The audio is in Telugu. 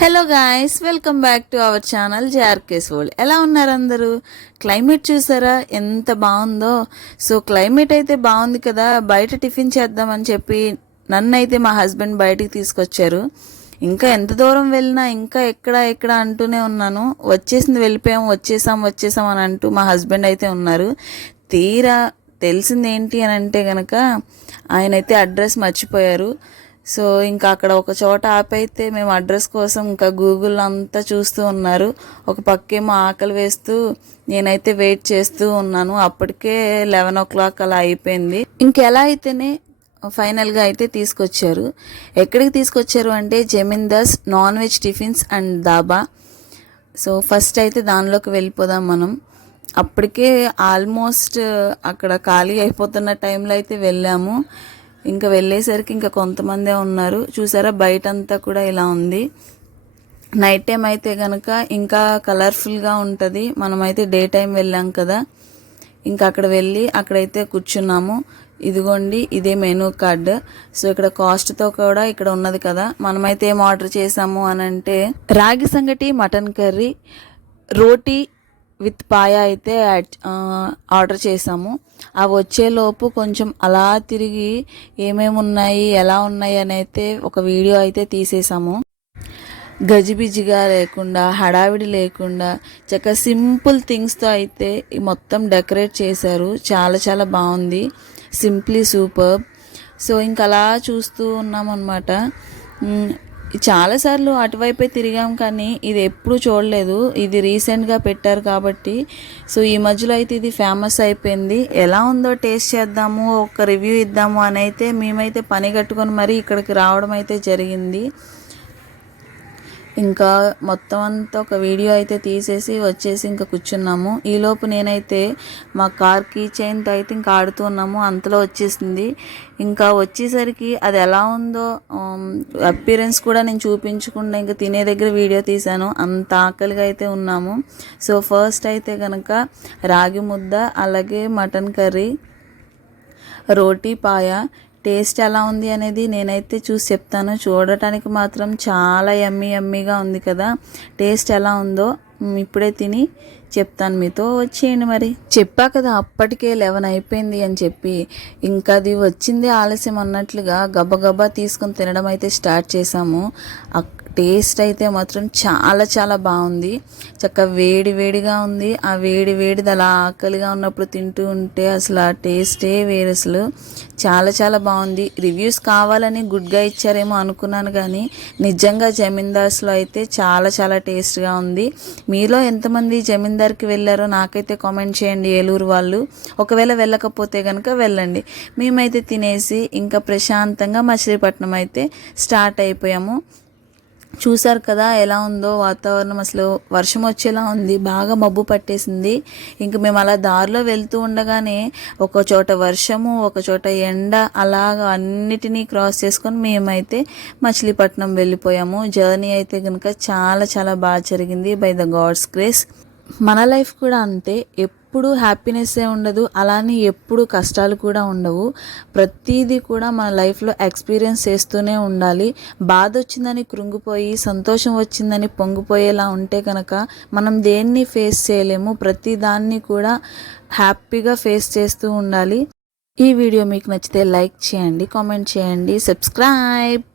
Hello guys, welcome back to our channel JRK's world. ఎలా ఉన్నారు అందరూ? క్లైమేట్ చూసారా ఎంత బాగుందో. సో క్లైమేట్ అయితే బాగుంది కదా, బయట టిఫిన్ చేద్దామని చెప్పి నన్నైతే మా హస్బెండ్ బయటికి తీసుకొచ్చారు. ఇంకా ఎంత దూరం వెళ్ళినా ఇంకా ఎక్కడ అంటూనే ఉన్నాను. వచ్చేసాం అని అంటూ మా హస్బెండ్ అయితే ఉన్నారు. తీరా తెలిసింది ఏంటి అని అంటే కనుక ఆయనైతే అడ్రస్ మర్చిపోయారు. సో ఇంకా అక్కడ ఒక చోట ఆపైతే మేము అడ్రస్ కోసం ఇంకా గూగుల్ అంతా చూస్తూ ఉన్నారు. ఒక పక్కేమో ఆకలి వేస్తూ నేనైతే వెయిట్ చేస్తూ ఉన్నాను. అప్పటికే 11 o'clock అలా అయిపోయింది. ఇంకెలా అయితేనే ఫైనల్గా అయితే తీసుకొచ్చారు. ఎక్కడికి తీసుకొచ్చారు అంటే Zamindas non veg tiffins and dhaba. So first అయితే దానిలోకి వెళ్ళిపోదాం మనం. అప్పటికే ఆల్మోస్ట్ అక్కడ ఖాళీ అయిపోతున్న టైంలో అయితే వెళ్ళాము. ఇంకా వెళ్ళేసరికి ఇంకా కొంతమందే ఉన్నారు. చూసారా బయటంతా కూడా ఇలా ఉంది. నైట్ టైం అయితే కనుక ఇంకా కలర్ఫుల్గా ఉంటుంది. మనమైతే డే టైం వెళ్ళాం కదా, ఇంకా అక్కడ వెళ్ళి అక్కడైతే కూర్చున్నాము. ఇదిగోండి, ఇదే మెనూ కార్డ్. సో ఇక్కడ కాస్ట్తో కూడా ఇక్కడ ఉన్నది కదా. మనమైతే ఏం ఆర్డర్ చేసాము అని అంటే రాగి సంగటి, మటన్ కర్రీ, రోటీ విత్ పాయ అయితే ఆర్డర్ చేసాము. అవి వచ్చేలోపు కొంచెం అలా తిరిగి ఏమేమి ఉన్నాయి, ఎలా ఉన్నాయి అని అయితే ఒక వీడియో అయితే తీసేసాము. గజిబిజిగా లేకుండా, హడావిడి లేకుండా చక్కగా సింపుల్ థింగ్స్తో అయితే మొత్తం డెకరేట్ చేశారు. చాలా చాలా బాగుంది, సింప్లీ సూపర్. సో ఇంకా అలా చూస్తూ ఉన్నామన్నమాట. చాలాసార్లు అటువైపే తిరిగాం కానీ ఇది ఎప్పుడు చూడలేదు. ఇది రీసెంట్గా పెట్టారు కాబట్టి సో ఈ మధ్యలో అయితే ఇది ఫేమస్ అయిపోయింది. ఎలా ఉందో టేస్ట్ చేద్దాము, ఒక రివ్యూ ఇద్దాము అని అయితే మేమైతే పని కట్టుకొని మరీ ఇక్కడికి రావడం అయితే జరిగింది. ఇంకా మొత్తం అంతా ఒక వీడియో అయితే తీసేసి వచ్చేసి ఇంకా కూర్చున్నాము. ఈలోపు నేనైతే మా కార్ కీ చైన్తో అయితే ఇంకా ఆడుతూ ఉన్నాము. అంతలో వచ్చేసింది. ఇంకా వచ్చేసరికి అది ఎలా ఉందో అపిరెన్స్ కూడా నేను చూపించకుండా ఇంకా తినే దగ్గర వీడియో తీశాను. అంత ఆకలిగా అయితే ఉన్నాము. సో ఫస్ట్ అయితే కనుక రాగి ముద్ద, అలాగే మటన్ కర్రీ, రోటీ పాయ. టేస్ట్ ఎలా ఉంది అనేది నేనైతే చూసి చెప్తాను. చూడటానికి మాత్రం చాలా యమ్మీగా ఉంది కదా. టేస్ట్ ఎలా ఉందో ఇప్పుడే తిని చెప్తాను మీతో. వచ్చేయండి. మరి చెప్పా కదా అప్పటికే 11 అయిపోయింది అని చెప్పి. ఇంకా అది వచ్చింది ఆలస్యం అన్నట్లుగా గబగబా తీసుకొని తినడం అయితే స్టార్ట్ చేసాము. టేస్ట్ అయితే మాత్రం చాలా చాలా బాగుంది. చక్కగా వేడిగా ఉంది. ఆ వేడిది అలా ఆకలిగా ఉన్నప్పుడు తింటూ ఉంటే అసలు ఆ టేస్టే వేరు. అసలు చాలా చాలా బాగుంది. రివ్యూస్ కావాలని గుడ్గా ఇచ్చారేమో అనుకున్నాను కానీ నిజంగా జమీందార్స్లో అయితే చాలా చాలా టేస్ట్గా ఉంది. మీలో ఎంతమంది జమీందార్కి వెళ్ళారో నాకైతే కామెంట్ చేయండి, ఏలూరు వాళ్ళు. ఒకవేళ వెళ్ళకపోతే కనుక వెళ్ళండి. మేమైతే తినేసి ఇంకా ప్రశాంతంగా మచిలీపట్నం అయితే స్టార్ట్ అయిపోయాము. చూసారు కదా ఎలా ఉందో వాతావరణం. అసలు వర్షం వచ్చేలా ఉంది, బాగా మబ్బు పట్టేసింది. ఇంక మేము అలా దారిలో వెళ్తూ ఉండగానే ఒక చోట వర్షము, ఒక చోట ఎండ, అలాగా అన్నిటినీ క్రాస్ చేసుకొని మేమైతే మచిలీపట్నం వెళ్ళిపోయాము. జర్నీ అయితే కనుక చాలా చాలా బాగా జరిగింది బై ద గాడ్స్ గ్రేస్. మన లైఫ్ కూడా అంతే, ఎప్పుడు హ్యాపీనెస్సే ఉండదు, అలానే ఎప్పుడు కష్టాలు కూడా ఉండవు. ప్రతిదీ కూడా మన లైఫ్లో ఎక్స్పీరియన్స్ చేస్తూనే ఉండాలి. బాధ వచ్చిందని కృంగిపోయి, సంతోషం వచ్చిందని పొంగిపోయేలా ఉంటే కనుక మనం దేన్ని ఫేస్ చేయలేము. ప్రతి దాన్ని కూడా హ్యాపీగా ఫేస్ చేస్తూ ఉండాలి. ఈ వీడియో మీకు నచ్చితే లైక్ చేయండి, కామెంట్ చేయండి, సబ్స్క్రైబ్.